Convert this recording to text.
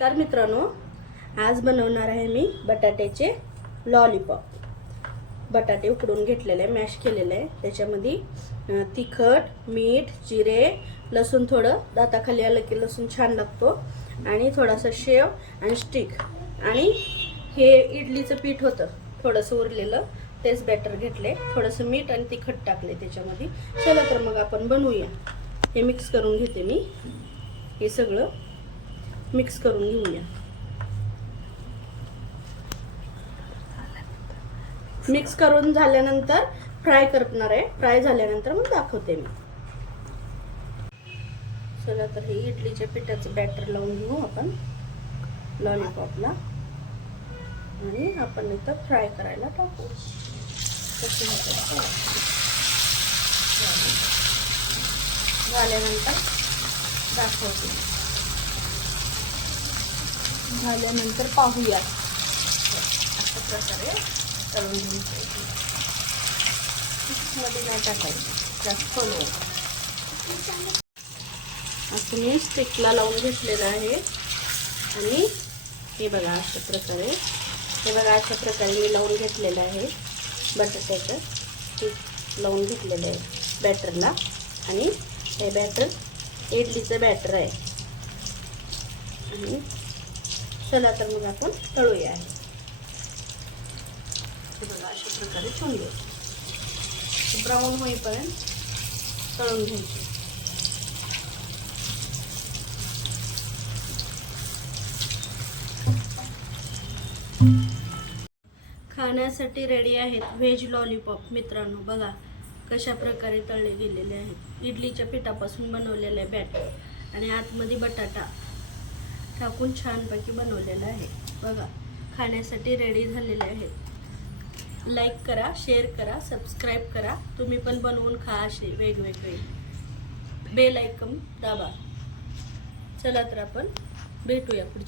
नमस्कार मित्रांनो, आज बनवणार आहे मी बटाट्याचे लॉलीपॉप। बटाटे उकडून घेतलेले आहे, मॅश केलेले आहे। त्याच्यामध्ये तिखट, मीठ, जिरे, लसूण, थोडं दाताखाली आलं की लसूण छान लागतो, आणि थोडासा शेव आणि स्टिक, आणि हे इडलीचं पीठ होतं थोडंसं उरलेलं, तेच बॅटर घेतले, थोडंसं मीठ आणि तिखट टाकले त्याच्यामध्ये। चला तर मग आपण बनवूया। हे मिक्स करून घेते मी, हे सगळं मिक्स करून घेऊया। मिक्स करून झाल्यानंतर फ्राय करणार आहे, फ्राय झाल्यानंतर मग दाखवते मी। चला तर हे इडलीच्या पिठाचं बॅटर लावून घेऊ आपण लॉलीपॉपला, आणि आपण इथं फ्राय करायला टाकू। झाल्यानंतर दाखवते, झाल्यानंतर पाहूया। अशा प्रकारे तळून घ्यायचं, मध्ये नाही टाकायचं, जास्त खोलवायचं। असं मी स्टिकला लावून घेतलेलं आहे, आणि हे बघा अशा प्रकारे, हे बघा अशा प्रकारे मी लावून घेतलेलं आहे। बटाट्याचं स्टिक लावून घेतलेलं आहे बॅटरला, आणि हे बॅटर इडलीचं बॅटर आहे। आणि चला तर मग आपण तळूया। हे बघा अशा प्रकारे ठेवून घ्यायचं, ब्राऊन होईपर्यंत तळून घ्यायचे। खाण्यासाठी रेडी आहेत व्हेज लॉलीपॉप। मित्रांनो बघा कशा प्रकारे तळले गेलेले आहेत। इडलीच्या पिठापासून बनवलेले बॅटर, आणि आतमध्ये बटाटा टाकून छानपैकी बनवलेलं आहे। बघा खाण्यासाठी रेडी झालेले आहेत। लाईक करा, शेअर करा, सबस्क्राईब करा। तुम्ही पण बनवून खा असे वेगवेगळे। बेल आयकॉन दाबा। चला तर आपण भेटूया पुढच्या